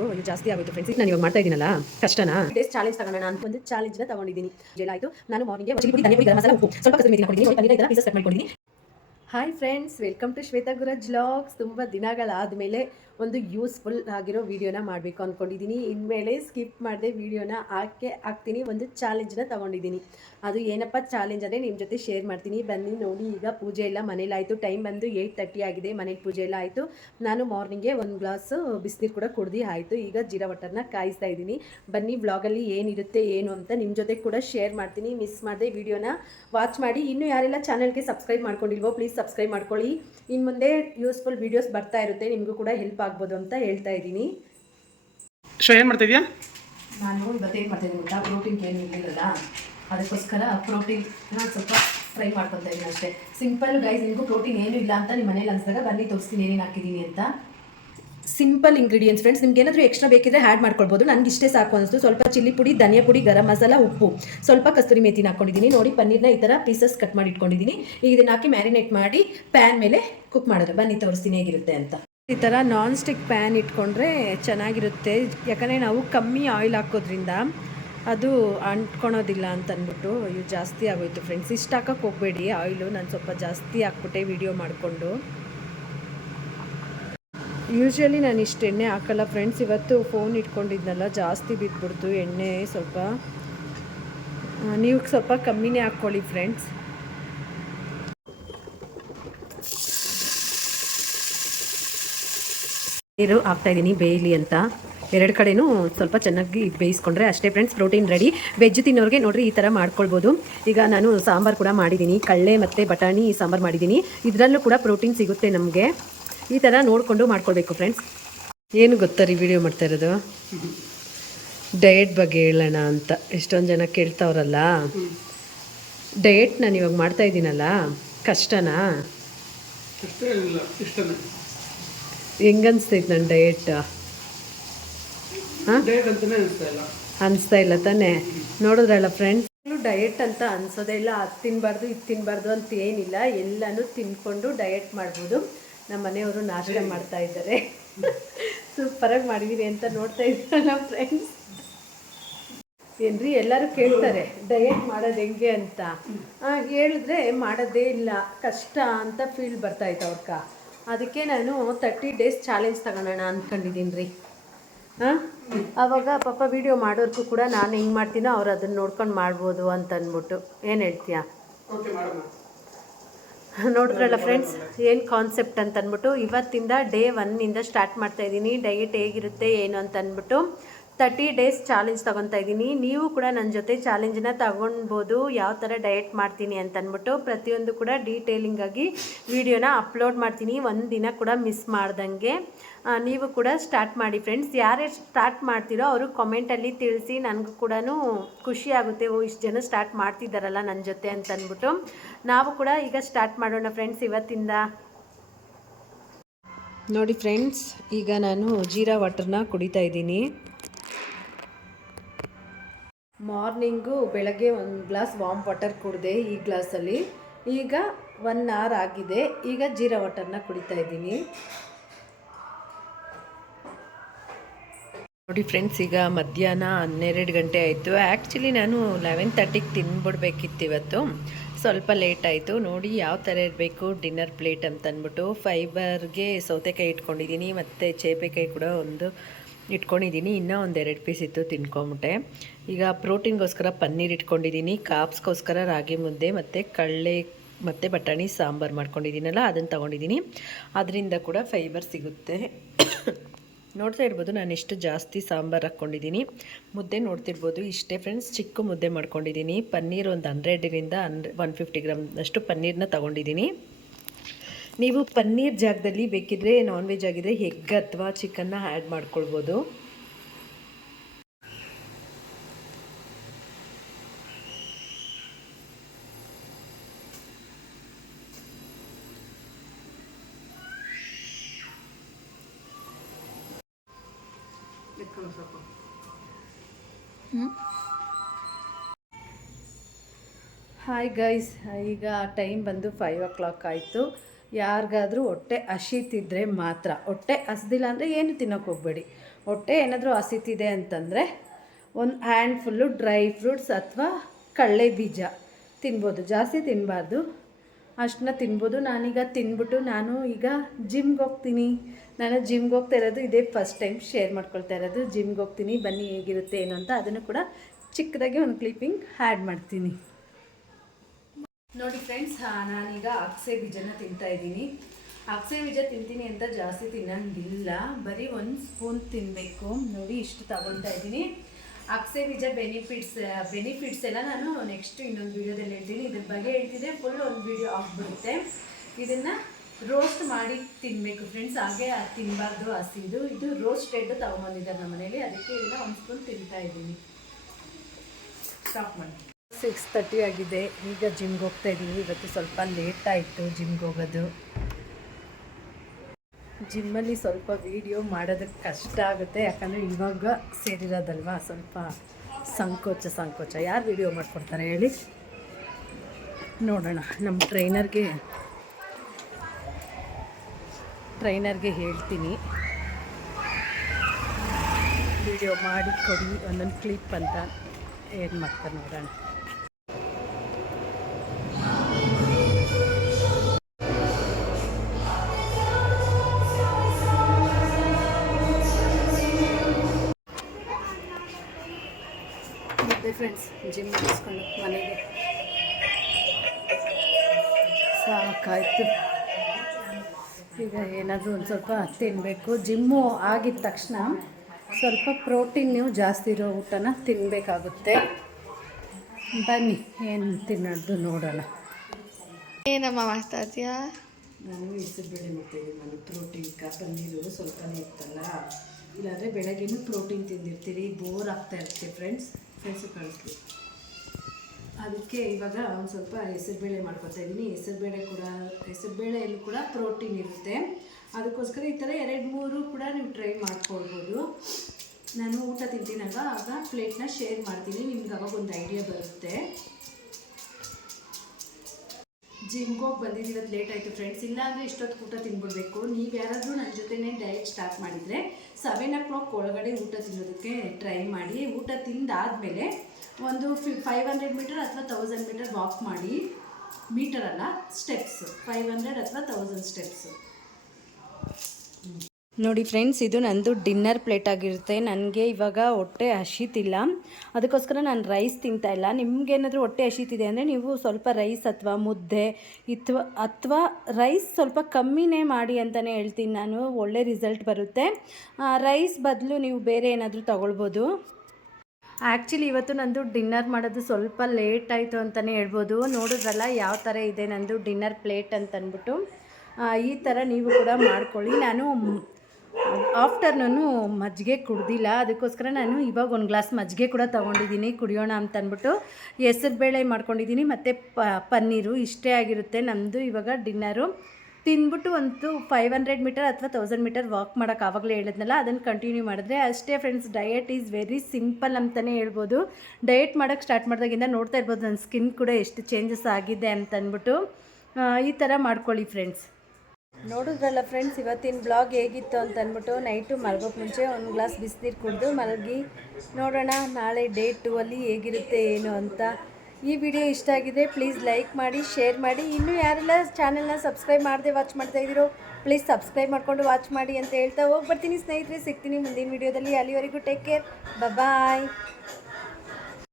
ಅಂದ್ಬಿಟ್ಟು ಇದು ಜಾಸ್ತಿ ಆಗೋಯ್ತು ಫ್ರೆಂಡ್ಸ್. ನಾನು ಇವಾಗ ಮಾಡ್ತಾ ಇದ್ದೀನಲ್ಲ ಕಷ್ಟನಾ ಡೇಸ್ ಚಾಲೆಂಜ್ ತಗೋಣ ಅಂತ ಒಂದು ಚಾಲೆಂಜ್ನ ತಗೊಂಡಿದ್ದೀನಿ. ಆಯಿತು, ನಾನು ಮಾರ್ನಿಂಗ್ಗೆ ಚಿಲ್ಲಿ ಪುಡಿ, ಧನಿಯಾ ಪುಡಿ, ಗರಂ ಮಸಾಲ, ಉಪ್ಪು, ಸ್ವಲ್ಪ ಕಸೂರಿ ಮೇಥಿ ಹಾಕೊಂಡಿದ್ದೀನಿ. ಪನ್ನೀರ್ ಈ ಥರ ಪೀಸಸ್ ಕಟ್ ಮಾಡ್ಕೊಂಡಿದ್ದೀನಿ. Hi friends, welcome to Shweta Guraj vlogs. ತುಂಬ ದಿನಗಳಾದಮೇಲೆ ಒಂದು ಯೂಸ್ಫುಲ್ ಆಗಿರೋ ವೀಡಿಯೋನ ಮಾಡಬೇಕು ಅಂದ್ಕೊಂಡಿದ್ದೀನಿ. ಇನ್ಮೇಲೆ ಸ್ಕಿಪ್ ಮಾಡದೆ ವೀಡಿಯೋನ ಹಾಕ್ತೀನಿ. ಒಂದು ಚಾಲೆಂಜ್ನ ತೊಗೊಂಡಿದ್ದೀನಿ. ಅದು ಏನಪ್ಪ ಚಾಲೆಂಜ್ ಅಂದರೆ ನಿಮ್ಮ ಜೊತೆ ಶೇರ್ ಮಾಡ್ತೀನಿ. ಬನ್ನಿ ನೋಡಿ. ಈಗ ಪೂಜೆ ಎಲ್ಲ ಮನೇಲಾಯಿತು. ಟೈಮ್ ಬಂದು 8:30 ಆಗಿದೆ. ಮನೇಲಿ ಪೂಜೆ ಎಲ್ಲ ಆಯಿತು. ನಾನು ಮಾರ್ನಿಂಗ್ಗೆ ಒಂದು ಗ್ಲಾಸ್ ಬಿಸಿನೀರು ಕೂಡ ಕುಡ್ದು ಆಯಿತು. ಈಗ ಜೀರಾ ವಾಟರ್ನ ಕಾಯಿಸ್ತಾ ಇದ್ದೀನಿ. ಬನ್ನಿ, ವ್ಲಾಗಲ್ಲಿ ಏನಿರುತ್ತೆ ಏನು ಅಂತ ನಿಮ್ಮ ಜೊತೆ ಕೂಡ ಶೇರ್ ಮಾಡ್ತೀನಿ. ಮಿಸ್ ಮಾಡದೆ ವೀಡಿಯೋನ ವಾಚ್ ಮಾಡಿ. ಇನ್ನೂ ಯಾರೆಲ್ಲ ಚಾನಲ್ಗೆ ಸಬ್ಸ್ಕ್ರೈಬ್ ಮಾಡ್ಕೊಂಡಿಲ್ವೋ ಪ್ಲೀಸ್ ಸಬ್ಸ್ಕ್ರೈಬ್ ಮಾಡ್ಕೊಳ್ಳಿ. ಇನ್ನು ಮುಂದೆ ಯೂಸ್ಫುಲ್ ವೀಡಿಯೋಸ್ ಬರ್ತಾ ಇರುತ್ತೆ, ನಿಮಗೂ ಕೂಡ ಹೆಲ್ಪ್ ಆಗ್ಬೋದು ಅಂತ ಹೇಳ್ತಾ ಇದ್ದೀನಿ. ಏನು ಮಾಡ್ತಾ ಇದೆಯಾ? ನಾನು ಇವತ್ತೇನು ಮಾಡ್ತಾಯಿದ್ದೀನಿ ಗೊತ್ತಾ, ಪ್ರೋಟೀನ್ ಏನು ಇರಲಿಲ್ಲ, ಅದಕ್ಕೋಸ್ಕರ ಪ್ರೋಟೀನ್ ಸ್ವಲ್ಪ ಫ್ರೈ ಮಾಡ್ಕೊತಾ ಇದ್ದೀನಿ ಅಷ್ಟೇ. Simple guys. ನಿಮಗೂ ಪ್ರೋಟೀನ್ ಏನೂ ಇಲ್ಲ ಅಂತ ನಿಮ್ಮ ಮನೇಲಿ ಅನ್ಸಿದಾಗ ಬನ್ನಿ ತೋರಿಸ್ತೀನಿ ಏನೇನು ಹಾಕಿದ್ದೀನಿ ಅಂತ. Simple ingredients friends. ನಿಮ್ಗೆ ಏನಾದರೂ ಎಕ್ಸ್ಟ್ರಾ ಬೇಕಿದ್ರೆ ಆ್ಯಡ್ ಮಾಡ್ಕೊಳ್ಬೋದು. ನನಗೆ ಇಷ್ಟೇ ಸಾಕು ಅನಿಸ್ತು. ಸ್ವಲ್ಪ ಚಿಲ್ಲಿ ಪುಡಿ, ಧನಿಯಾ ಪುಡಿ, ಗರಂ ಮಸಾಲ, ಉಪ್ಪು, ಸ್ವಲ್ಪ ಕಸ್ತೂರಿ ಮೇಥಿನ ಹಾಕ್ಕೊಂಡಿದ್ದೀನಿ. ನೋಡಿ, ಪನ್ನೀರ್ನ ಈ ಥರ ಪೀಸಸ್ ಕಟ್ ಮಾಡಿ ಇಟ್ಕೊಂಡಿದ್ದೀನಿ. ಈಗ ಇದನ್ನು ಹಾಕಿ ಮ್ಯಾರಿನೇಟ್ ಮಾಡಿ ಪ್ಯಾನ್ ಮೇಲೆ ಕುಕ್ ಮಾಡೋದು. ಬನ್ನಿ ತೋರಿಸ್ತೀನಿ ಹೇಗಿರುತ್ತೆ ಅಂತ. ಈ ಥರ ನಾನ್ ಸ್ಟಿಕ್ ಪ್ಯಾನ್ ಇಟ್ಕೊಂಡ್ರೆ ಚೆನ್ನಾಗಿರುತ್ತೆ. ಯಾಕಂದರೆ ನಾವು ಕಮ್ಮಿ ಆಯಿಲ್ ಹಾಕೋದ್ರಿಂದ ಅದು ಅಂಟ್ಕೊಳೋದಿಲ್ಲ ಅಂತ ಅಂದ್ಬಿಟ್ಟು. ಇವು ಜಾಸ್ತಿ ಆಗೋಯ್ತು ಫ್ರೆಂಡ್ಸ್. ಇಷ್ಟು ಹಾಕೋಕ್ಕೆ ಹೋಗಬೇಡಿ ಆಯಿಲು. ನಾನು ಸ್ವಲ್ಪ ಜಾಸ್ತಿ ಹಾಕ್ಬಿಟ್ಟೆ ವಿಡಿಯೋ ಮಾಡಿಕೊಂಡು. ಯೂಶ್ವಲಿ ನಾನು ಇಷ್ಟು ಎಣ್ಣೆ ಹಾಕಲ್ಲ ಫ್ರೆಂಡ್ಸ್. ಇವತ್ತು ಫೋನ್ ಇಟ್ಕೊಂಡಿದ್ನಲ್ಲ, ಜಾಸ್ತಿ ಬಿದ್ದುಬಿಡ್ತು ಎಣ್ಣೆ. ಸ್ವಲ್ಪ ನೀವು ಸ್ವಲ್ಪ ಕಮ್ಮಿನೇ ಹಾಕ್ಕೊಳ್ಳಿ ಫ್ರೆಂಡ್ಸ್. ನೀರು ಹಾಕ್ತಾಯಿದ್ದೀನಿ ಬೇಯಲಿ ಅಂತ. ಎರಡು ಕಡೆನೂ ಸ್ವಲ್ಪ ಚೆನ್ನಾಗಿ ಬೇಯಿಸ್ಕೊಂಡ್ರೆ ಅಷ್ಟೇ ಫ್ರೆಂಡ್ಸ್, ಪ್ರೋಟೀನ್ ರೆಡಿ. ವೆಜ್ ತಿನ್ನೋರಿಗೆ ನೋಡಿರಿ ಈ ಥರ ಮಾಡ್ಕೊಳ್ಬೋದು. ಈಗ ನಾನು ಸಾಂಬಾರು ಕೂಡ ಮಾಡಿದ್ದೀನಿ. ಕಡಲೆ ಮತ್ತು ಬಟಾಣಿ ಸಾಂಬಾರು ಮಾಡಿದ್ದೀನಿ. ಇದರಲ್ಲೂ ಕೂಡ ಪ್ರೋಟೀನ್ ಸಿಗುತ್ತೆ ನಮಗೆ. ಈ ಥರ ನೋಡಿಕೊಂಡು ಮಾಡ್ಕೊಳ್ಬೇಕು ಫ್ರೆಂಡ್ಸ್. ಏನು ಗೊತ್ತಾ ರೀ ವಿಡಿಯೋ ಮಾಡ್ತಾ ಇರೋದು? ಡಯಟ್ ಬಗ್ಗೆ ಹೇಳೋಣ ಅಂತ. ಎಷ್ಟೊಂದು ಜನ ಕೇಳ್ತಾವ್ರಲ್ಲ. ಡಯಟ್ ನಾನು ಇವಾಗ ಮಾಡ್ತಾ ಇದ್ದೀನಲ್ಲ, ಕಷ್ಟನಾ? ಹೆಂಗನ್ಸ್ತೈತೆ ನನ್ನ ಡಯಟ್? ಅನಿಸ್ತಾ ಇಲ್ಲ ತಾನೇ? ನೋಡಿದ್ರಲ್ಲ ಫ್ರೆಂಡ್ಸ್, ಡಯಟ್ ಅಂತ ಅನ್ಸೋದೇ ಇಲ್ಲ. ಅದು ತಿನ್ನಬಾರ್ದು ಇದು ತಿನ್ನಬಾರ್ದು ಅಂತ ಏನಿಲ್ಲ, ಎಲ್ಲನೂ ತಿನ್ಕೊಂಡು ಡಯಟ್ ಮಾಡ್ಬೋದು. ನಮ್ಮ ಮನೆಯವರು ನಾಷ್ಟ ಮಾಡ್ತಾ ಇದ್ದಾರೆ. ಸೂಪರಾಗಿ ಮಾಡಿದೀನಿ ಅಂತ ನೋಡ್ತಾ ಇದ್ದಾರಲ್ಲ ಫ್ರೆಂಡ್ಸ್. ಏನ್ರಿ ಎಲ್ಲರೂ ಕೇಳ್ತಾರೆ ಡಯಟ್ ಮಾಡೋದು ಹೆಂಗೆ ಅಂತ. ಹೇಳಿದ್ರೆ ಮಾಡೋದೇ ಇಲ್ಲ, ಕಷ್ಟ ಅಂತ ಫೀಲ್ ಬರ್ತಾಯಿತ್ತು ಅವ್ರಕ್ಕ. ಅದಕ್ಕೆ ನಾನು 30 ಡೇಸ್ ಚಾಲೆಂಜ್ ತಗೊಳ್ಳೋಣ ಅಂದ್ಕೊಂಡಿದ್ದೀನಿ ರೀ. ಆವಾಗ ಪಾಪ ವೀಡಿಯೋ ಮಾಡೋರ್ಗೂ ಕೂಡ ನಾನು ಹೆಂಗೆ ಮಾಡ್ತೀನೋ ಅವ್ರು ಅದನ್ನು ನೋಡ್ಕೊಂಡು ಮಾಡ್ಬೋದು ಅಂತ ಅಂದ್ಬಿಟ್ಟು. ಏನು ಹೇಳ್ತೀಯಾ? ನೋಡಿದ್ರಲ್ಲ ಫ್ರೆಂಡ್ಸ್ ಏನು ಕಾನ್ಸೆಪ್ಟ್ ಅಂತ ಅಂದ್ಬಿಟ್ಟು. ಇವತ್ತಿಂದ ಡೇ 1 ಸ್ಟಾರ್ಟ್ ಮಾಡ್ತಾಯಿದ್ದೀನಿ. ಡಯಟ್ ಹೇಗಿರುತ್ತೆ ಏನು ಅಂತ ಅಂದ್ಬಿಟ್ಟು 30 ಡೇಸ್ ಚಾಲೆಂಜ್ ತೊಗೊತಾ ಇದ್ದೀನಿ. ನೀವು ಕೂಡ ನನ್ನ ಜೊತೆ ಚಾಲೆಂಜನ್ನ ತಗೊಳ್ಬೋದು, ಯಾವ ಥರ ಡಯಟ್ ಮಾಡ್ತೀನಿ ಅಂತ ಅಂದ್ಬಿಟ್ಟು. ಪ್ರತಿಯೊಂದು ಕೂಡ ಡೀಟೇಲಿಂಗಾಗಿ ವಿಡಿಯೋನ ಅಪ್ಲೋಡ್ ಮಾಡ್ತೀನಿ, ಒಂದು ದಿನ ಕೂಡ ಮಿಸ್ ಮಾಡ್ದಂಗೆ. ನೀವು ಕೂಡ ಸ್ಟಾರ್ಟ್ ಮಾಡಿ ಫ್ರೆಂಡ್ಸ್. ಯಾರ್ಯಾರು ಸ್ಟಾರ್ಟ್ ಮಾಡ್ತೀರೋ ಅವರು ಕಾಮೆಂಟಲ್ಲಿ ತಿಳಿಸಿ. ನನಗೂ ಕೂಡ ಖುಷಿ ಆಗುತ್ತೆ, ಓ ಇಷ್ಟು ಜನ ಸ್ಟಾರ್ಟ್ ಮಾಡ್ತಿದ್ದಾರಲ್ಲ ನನ್ನ ಜೊತೆ ಅಂತ ಅಂದ್ಬಿಟ್ಟು. ನಾವು ಕೂಡ ಈಗ ಸ್ಟಾರ್ಟ್ ಮಾಡೋಣ ಫ್ರೆಂಡ್ಸ್ ಇವತ್ತಿಂದ. ನೋಡಿ ಫ್ರೆಂಡ್ಸ್, ಈಗ ನಾನು ಜೀರಾ ವಾಟರ್ನ ಕುಡಿತಾ ಇದ್ದೀನಿ. ಮಾರ್ನಿಂಗು ಬೆಳಗ್ಗೆ ಒಂದು ಗ್ಲಾಸ್ ವಾಮ್ ವಾಟರ್ ಕುಡಿದೆ ಈ ಗ್ಲಾಸಲ್ಲಿ. ಈಗ 1 hour ಆಗಿದೆ. ಈಗ ಜೀರಾ ವಾಟರ್ನ ಕುಡಿತಾ ಇದ್ದೀನಿ. ನೋಡಿ ಫ್ರೆಂಡ್ಸ್, ಈಗ ಮಧ್ಯಾಹ್ನ 12 ಗಂಟೆ ಆಯಿತು. ಆ್ಯಕ್ಚುಲಿ ನಾನು 11:30ಗೆ ತಿನ್ಬಿಡ್ಬೇಕಿತ್ತು ಇವತ್ತು. ಸ್ವಲ್ಪ ಲೇಟ್ ಆಯಿತು. ನೋಡಿ ಯಾವ ಥರ ಇರಬೇಕು ಡಿನ್ನರ್ ಪ್ಲೇಟ್ ಅಂತ ಅಂದ್ಬಿಟ್ಟು. ಫೈಬರ್ಗೆ ಸೌತೆಕಾಯಿ ಇಟ್ಕೊಂಡಿದ್ದೀನಿ, ಮತ್ತು ಚೇಪೆಕಾಯಿ ಕೂಡ ಒಂದು ಇಟ್ಕೊಂಡಿದ್ದೀನಿ. ಇನ್ನೂ ಒಂದು 2 ಪೀಸ್ ಇತ್ತು, ತಿನ್ಕೊಂಬಿಟ್ಟೆ. ಈಗ ಪ್ರೋಟೀನ್ಗೋಸ್ಕರ ಪನ್ನೀರ್ ಇಟ್ಕೊಂಡಿದ್ದೀನಿ, ಕಾಪ್ಸ್ಗೋಸ್ಕರ ರಾಗಿ ಮುದ್ದೆ ಮತ್ತು ಕಡಲೆ ಮತ್ತು ಬಟಾಣಿ ಸಾಂಬಾರು ಮಾಡ್ಕೊಂಡಿದ್ದೀನಲ್ಲ ಅದನ್ನು ತೊಗೊಂಡಿದ್ದೀನಿ. ಅದರಿಂದ ಕೂಡ ಫೈಬರ್ ಸಿಗುತ್ತೆ. ನೋಡ್ತಾ ಇರ್ಬೋದು ನಾನು ಎಷ್ಟು ಜಾಸ್ತಿ ಸಾಂಬಾರು ಹಾಕ್ಕೊಂಡಿದ್ದೀನಿ. ಮುದ್ದೆ ನೋಡ್ತಿರ್ಬೋದು ಇಷ್ಟೇ ಫ್ರೆಂಡ್ಸ್, ಚಿಕ್ಕ ಮುದ್ದೆ ಮಾಡ್ಕೊಂಡಿದ್ದೀನಿ. ಪನ್ನೀರ್ ಒಂದು 100ರಿಂದ 150 ಗ್ರಾಮ್ ಅಷ್ಟು ಪನ್ನೀರನ್ನ ತೊಗೊಂಡಿದ್ದೀನಿ. ನೀವು ಪನ್ನೀರ್ ಜಾಗದಲ್ಲಿ ಬೇಕಿದ್ರೆ ನಾನ್ ವೆಜ್ ಆಗಿದ್ರೆ ಎಗ್ ಅಥವಾ ಚಿಕನ್ನ ಆ್ಯಡ್ ಮಾಡ್ಕೊಳ್ಬೋದು. ಹಾಯ್ ಗೈಸ್, ಈಗ ಟೈಮ್ ಬಂದು 5 o'clock ಆಯಿತು. ಯಾರಿಗಾದರೂ ಹೊಟ್ಟೆ ಹಸಿತಿದ್ರೆ ಮಾತ್ರ, ಹೊಟ್ಟೆ ಹಸ್ದಿಲ್ಲ ಅಂದರೆ ಏನು ತಿನ್ನೋಕೆ ಹೋಗಬೇಡಿ. ಹೊಟ್ಟೆ ಏನಾದರೂ ಹಸಿತಿದೆ ಅಂತಂದರೆ ಒಂದು ಹ್ಯಾಂಡ್ಫುಲ್ಲು ಡ್ರೈ ಫ್ರೂಟ್ಸ್ ಅಥವಾ ಕಡಲೆ ಬೀಜ ತಿನ್ಬೋದು, ಜಾಸ್ತಿ ತಿನ್ನಬಾರ್ದು, ಅಷ್ಟನ್ನ ತಿನ್ಬೋದು. ನಾನೀಗ ತಿನ್ಬಿಟ್ಟು ನಾನು ಈಗ ಜಿಮ್ಗೆ ಹೋಗ್ತೀನಿ. ನಾನು ಜಿಮ್ಗೆ ಹೋಗ್ತಾ ಇರೋದು ಇದೇ ಫಸ್ಟ್ ಟೈಮ್ ಶೇರ್ ಮಾಡ್ಕೊಳ್ತಾ ಇರೋದು. ಜಿಮ್ಗೆ ಹೋಗ್ತೀನಿ, ಬನ್ನಿ ಹೇಗಿರುತ್ತೆ ಏನು ಅಂತ ಅದನ್ನು ಕೂಡ ಚಿಕ್ಕದಾಗಿ ಒಂದು ಕ್ಲಿಪ್ಪಿಂಗ್ ಆ್ಯಡ್ ಮಾಡ್ತೀನಿ. ನೋಡಿ ಫ್ರೆಂಡ್ಸ್, ನಾನೀಗ ಅಗಸೆ ಬೀಜನ ತಿಂತಾಯಿದ್ದೀನಿ. ಅಗಸೆ ಬೀಜ ತಿಂತೀನಿ ಅಂತ ಜಾಸ್ತಿ ತಿನ್ನೋಂಗಿಲ್ಲ, ಬರೀ 1 ಸ್ಪೂನ್ ತಿನ್ನಬೇಕು. ನೋಡಿ ಇಷ್ಟು ತಗೊಳ್ತಾ ಇದ್ದೀನಿ. ಅಗಸೆ ಬೀಜ ಬೆನಿಫಿಟ್ಸ್ ಎಲ್ಲ ನಾನು ನೆಕ್ಸ್ಟ್ ಇನ್ನೊಂದು ವೀಡಿಯೋದಲ್ಲಿ ಹೇಳ್ತೀನಿ. ಇದ್ರ ಬಗ್ಗೆ ಹೇಳ್ತಿದ್ದೆ, ಫುಲ್ ಒಂದು ವೀಡಿಯೋ ಆಗಿಬಿಡುತ್ತೆ. ಇದನ್ನು ರೋಸ್ಟ್ ಮಾಡಿ ತಿನ್ನಬೇಕು ಫ್ರೆಂಡ್ಸ್, ಹಾಗೆ ತಿನ್ನಬಾರ್ದು ಹಸಿದು. ಇದು ರೋಸ್ಟೆಡ್ ತೊಗೊಂಬಂದಿದ್ದಾರೆ ನಮ್ಮ ಮನೇಲಿ, ಅದಕ್ಕೆ ಇದನ್ನು 1 ಸ್ಪೂನ್ ತಿಂತಾಯಿದ್ದೀನಿ. ಸ್ಟಾಪ್ ಮಾಡಿ. 6:30 ಆಗಿದೆ, ಈಗ ಜಿಮ್ಗೆ ಹೋಗ್ತಾ ಇದ್ದೀವಿ. ಇವತ್ತು ಸ್ವಲ್ಪ ಲೇಟ್ ಆಯಿತು ಜಿಮ್ಗೆ ಹೋಗೋದು. ಜಿಮ್ಮಲ್ಲಿ ಸ್ವಲ್ಪ ವೀಡಿಯೋ ಮಾಡೋದಕ್ಕೆ ಕಷ್ಟ ಆಗುತ್ತೆ, ಯಾಕಂದರೆ ಇವಾಗ ಸೇರಿರೋದಲ್ವ, ಸ್ವಲ್ಪ ಸಂಕೋಚ. ಯಾರು ವೀಡಿಯೋ ಮಾಡಿಕೊಡ್ತಾರೆ ಹೇಳಿ? ನೋಡೋಣ, ನಮ್ಮ ಟ್ರೈನರ್ಗೆ ಹೇಳ್ತೀನಿ ವೀಡಿಯೋ ಮಾಡಿ ಕೊಡಿ ಒಂದೊಂದು ಕ್ಲಿಪ್ ಅಂತ. ಏನು ಮಾಡ್ತಾರೆ ನೋಡೋಣ. ಮತ್ತೆ ಫ್ರೆಂಡ್ಸ್, ಜಿಮ್ ಮುಗಿಸ್ಕೊಂಡು ಮನೆಗೆ ಸಾಕಾಯಿತು. ಈಗ ಏನಾದರೂ ಒಂದು ಸ್ವಲ್ಪ ತಿನ್ನಬೇಕು. ಜಿಮ್ಮು ಆಗಿದ ತಕ್ಷಣ ಸ್ವಲ್ಪ ಪ್ರೋಟೀನ್ ಜಾಸ್ತಿ ಇರೋ ಊಟನ ತಿನ್ನಬೇಕಾಗುತ್ತೆ. ಬನ್ನಿ ಏನು ತಿನ್ನೋದು ನೋಡೋಣ. ಏನಮ್ಮ ಮಾಡ್ತಾ ಇದೀಯಾ? ನಾನು ಹೆಸರುಬೇಳೆ ಮಾಡ್ತಾಯಿದ್ದೀನಿ. ನಾನು ಪ್ರೋಟೀನ್ ಪನ್ನೀರು ಸ್ವಲ್ಪನೇ ಇತ್ತಲ್ಲ, ಇಲ್ಲಾಂದರೆ ಬೆಳಗ್ಗೆನೂ ಪ್ರೋಟೀನ್ ತಿಂದಿರ್ತೀರಿ, ಬೋರ್ ಆಗ್ತಾ ಇರುತ್ತೆ ಫ್ರೆಂಡ್ಸು ಕಳಿಸ್ಲಿ. ಅದಕ್ಕೆ ಇವಾಗ ಒಂದು ಸ್ವಲ್ಪ ಹೆಸರುಬೇಳೆ ಮಾಡ್ಕೊತಾ ಇದ್ದೀನಿ. ಹೆಸರುಬೇಳೆಯಲ್ಲೂ ಕೂಡ ಪ್ರೋಟೀನ್ ಇರುತ್ತೆ, ಅದಕ್ಕೋಸ್ಕರ ಈ ಥರ 2-3 ಕೂಡ ನೀವು ಟ್ರೈ ಮಾಡ್ಕೊಳ್ಬೋದು. ನಾನು ಊಟ ತಿಂತೀನಲ್ವ, ಆಗ ಪ್ಲೇಟ್ನ ಶೇರ್ ಮಾಡ್ತೀನಿ, ನಿಮ್ಗೆ ಅವಾಗ ಒಂದು ಐಡಿಯಾ ಬರುತ್ತೆ. ಜಿಮ್ಗೆ ಹೋಗಿ ಬಂದಿದ್ದು ಇವತ್ತು ಲೇಟ್ ಆಯಿತು ಫ್ರೆಂಡ್ಸ್, ಇಲ್ಲಾಂದರೆ ಇಷ್ಟೊತ್ತು ಊಟ ತಿನ್ಬಿಡ್ಬೇಕು. ನೀವು ಯಾರಾದರೂ ನನ್ನ ಜೊತೆನೇ ಡಯಟ್ ಸ್ಟಾರ್ಟ್ ಮಾಡಿದರೆ 7 o'clock ಒಳಗಡೆ ಊಟ ತಿನ್ನೋದಕ್ಕೆ ಟ್ರೈ ಮಾಡಿ. ಊಟ ತಿಂದಾದಮೇಲೆ ಒಂದು 500 ಮೀಟರ್ ಅಥವಾ 1000 ಮೀಟರ್ ವಾಕ್ ಮಾಡಿ. ಮೀಟರ್ ಅಲ್ಲ, ಸ್ಟೆಪ್ಸ್, 500 ಅಥವಾ 1000 ಸ್ಟೆಪ್ಸು. ನೋಡಿ ಫ್ರೆಂಡ್ಸ್, ಇದು ನಂದು ಡಿನ್ನರ್ ಪ್ಲೇಟ್ ಆಗಿರುತ್ತೆ. ನನಗೆ ಇವಾಗ ಹೊಟ್ಟೆ ಹಸಿತಿಲ್ಲ, ಅದಕ್ಕೋಸ್ಕರ ನಾನು ರೈಸ್ ತಿಂತಾಯಿಲ್ಲ. ನಿಮಗೇನಾದರೂ ಹೊಟ್ಟೆ ಹಸಿತಿದೆ ಅಂದರೆ ನೀವು ಸ್ವಲ್ಪ ರೈಸ್ ಅಥವಾ ಮುದ್ದೆ ಅಥವಾ ರೈಸ್ ಸ್ವಲ್ಪ ಕಮ್ಮಿನೇ ಮಾಡಿ ಅಂತಲೇ ಹೇಳ್ತೀನಿ ನಾನು, ಒಳ್ಳೆ ರಿಸಲ್ಟ್ ಬರುತ್ತೆ. ರೈಸ್ ಬದಲು ನೀವು ಬೇರೆ ಏನಾದರೂ ತೊಗೊಳ್ಬೋದು. ಆ್ಯಕ್ಚುಲಿ ಇವತ್ತು ನಂದು ಡಿನ್ನರ್ ಮಾಡೋದು ಸ್ವಲ್ಪ ಲೇಟ್ ಆಯಿತು ಅಂತಲೇ ಹೇಳ್ಬೋದು. ನೋಡಿದ್ರಲ್ಲ ಯಾವ ಥರ ಇದೆ ನಂದು ಡಿನ್ನರ್ ಪ್ಲೇಟ್ ಅಂತಂದ್ಬಿಟ್ಟು. ಈ ಥರ ನೀವು ಕೂಡ ಮಾಡ್ಕೊಳ್ಳಿ. ನಾನು ಆಫ್ಟರ್ನೂನು ಮಜ್ಜಿಗೆ ಕುಡ್ದಿಲ್ಲ, ಅದಕ್ಕೋಸ್ಕರ ನಾನು ಇವಾಗ 1 ಗ್ಲಾಸ್ ಮಜ್ಜಿಗೆ ಕೂಡ ತೊಗೊಂಡಿದ್ದೀನಿ, ಕುಡಿಯೋಣ ಅಂತಂದ್ಬಿಟ್ಟು. ಹೆಸರುಬೇಳೆ ಮಾಡ್ಕೊಂಡಿದ್ದೀನಿ ಮತ್ತು ಪನ್ನೀರು. ಇಷ್ಟೇ ಆಗಿರುತ್ತೆ ನಮ್ಮದು ಇವಾಗ ಡಿನ್ನರು. ತಿಂದ್ಬಿಟ್ಟು ಒಂದು 500 ಮೀಟರ್ ಅಥವಾ 1000 ಮೀಟರ್ ವಾಕ್ ಮಾಡೋಕ್ಕೆ ಆವಾಗಲೇ ಹೇಳಿದ್ನಲ್ಲ, ಅದನ್ನು ಕಂಟಿನ್ಯೂ ಮಾಡಿದ್ರೆ ಅಷ್ಟೇ friends. Diet is very simple ಅಂತಲೇ ಹೇಳ್ಬೋದು. ಡಯಟ್ ಮಾಡೋಕ್ಕೆ ಸ್ಟಾರ್ಟ್ ಮಾಡಿದಾಗಿಂದ ನೋಡ್ತಾ ಇರ್ಬೋದು ನನ್ನ ಸ್ಕಿನ್ ಕೂಡ ಎಷ್ಟು ಚೇಂಜಸ್ ಆಗಿದೆ ಅಂತಂದ್ಬಿಟ್ಟು. ಈ ಥರ ಮಾಡ್ಕೊಳ್ಳಿ ಫ್ರೆಂಡ್ಸ್. ನೋಡಿದ್ರಲ್ಲ ಫ್ರೆಂಡ್ಸ್, ಇವತ್ತಿನ ಬ್ಲಾಗ್ ಹೇಗಿತ್ತು ಅಂತಂದ್ಬಿಟ್ಟು. ನೈಟು ಮಲಗೋಕ್ಕೆ ಮುಂಚೆ 1 ಗ್ಲಾಸ್ ಬಿಸಿನೀರು ಕುಡಿದು ಮಲಗಿ. ನೋಡೋಣ ನಾಳೆ ಡೇ 2 ಅಲ್ಲಿ ಹೇಗಿರುತ್ತೆ ಏನು ಅಂತ. ಈ ವಿಡಿಯೋ ಇಷ್ಟ ಆಗಿದೆ ಪ್ಲೀಸ್ ಲೈಕ್ ಮಾಡಿ, ಶೇರ್ ಮಾಡಿ. ಇನ್ನೂ ಯಾರೆಲ್ಲ ಚಾನಲ್ನ ಸಬ್ಸ್ಕ್ರೈಬ್ ಮಾಡದೆ ವಾಚ್ ಮಾಡ್ತಾ ಇದ್ದೀರೋ ಪ್ಲೀಸ್ ಸಬ್ಸ್ಕ್ರೈಬ್ ಮಾಡಿಕೊಂಡು ವಾಚ್ ಮಾಡಿ ಅಂತ ಹೇಳ್ತಾ ಹೋಗಿ ಬರ್ತೀನಿ ಸ್ನೇಹಿತರೆ. ಸಿಗ್ತೀನಿ ಮುಂದಿನ ವಿಡಿಯೋದಲ್ಲಿ. ಅಲ್ಲಿವರೆಗೂ ಟೇಕ್ ಕೇರ್, ಬಾಯ್.